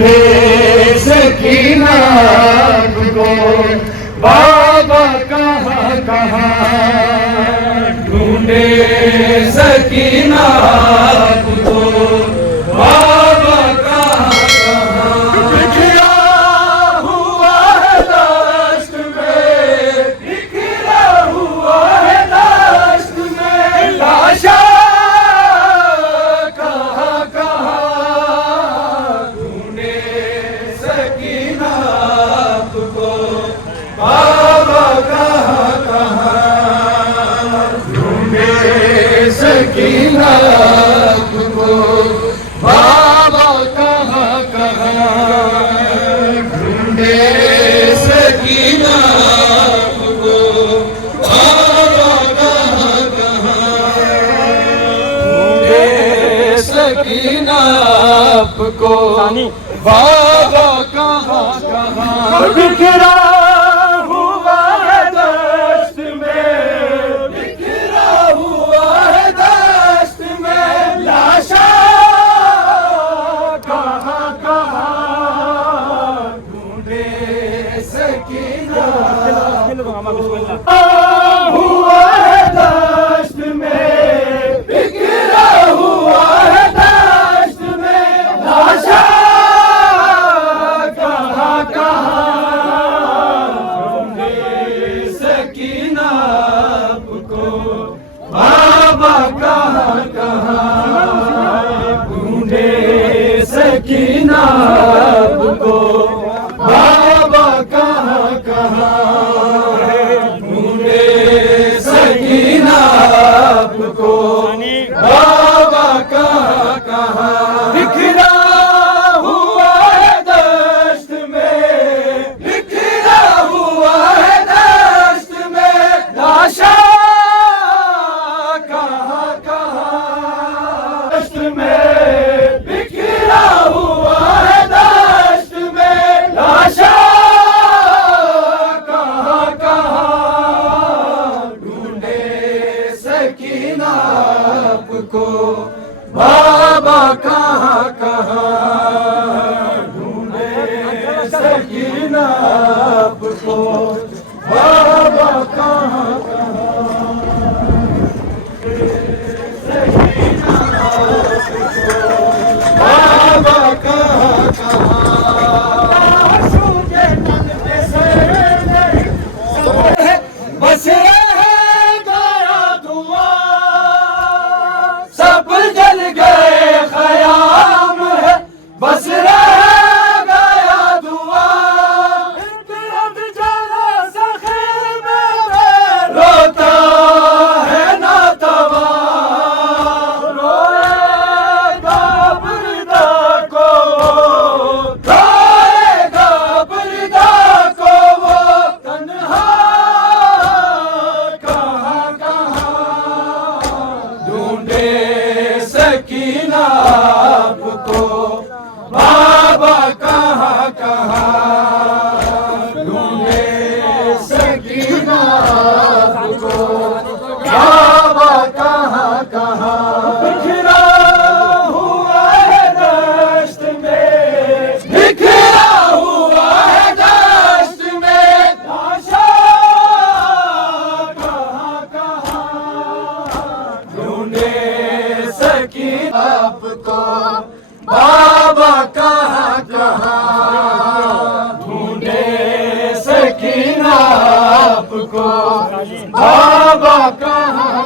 ढूंढे सकीना को बाबा कहाँ कहाँ ढूंढे सकीना को बाबा कहाँ कहाँ बिखरा हुआ है दश्त में बिखरा हुआ है दश्त में लाशा कहाँ कहाँ ढूंढे सकीना को बाबा कहाँ कहाँ ढूंढे सकीना को बाबा कहाँ कहाँ ढूंढे सकीना को बाबा कहाँ कहाँ ढूंढे सकीना को बाबा कहाँ कहाँ बिखरा हुआ है दश्त में बिखरा हुआ है दश्त में लाशा कहाँ कहाँ ढूंढे सकीना हुआ है दश्त में बिखरा हुआ है दश्त में लाशा कहाँ कहाँ ढूंढे सकीना को बाबा कहाँ कहाँ ढूंढे सकीना को बाबा कहाँ कहाँ ढूंढे सकीना को बाबा कहाँ कहाँ बिखरा हुआ है दश्त में बिखरा हुआ है दश्त में लाशा कहाँ कहाँ दश्त में बिखरा हुआ है दश्त में लाशा कहाँ कहाँ ढूंढे सकीना को बाबा कहाँ कहाँ ढूंढे सकीना को बाबा कहाँ बाबा कहाँ कहाँ बस रह गया धुआं सब जल गए ख़याम है बस रह गया धुआं इतना जला सखीमे में रोता है ना तवा रोएगा बरदा को रोएगा बरदा को वो तन्हा कहाँ कहाँ ढूंढे सकीना को बाबा कहाँ कहाँ ढूंढे सकीना को बाबा कहाँ कहाँ बिखरा हुआ है दश्त में बिखरा हुआ है दश्त में लाशा कहाँ कहाँ ढूंढे सकीना को बाबा कहाँ कहाँ ढूंढे सकीना को बाबा कहाँ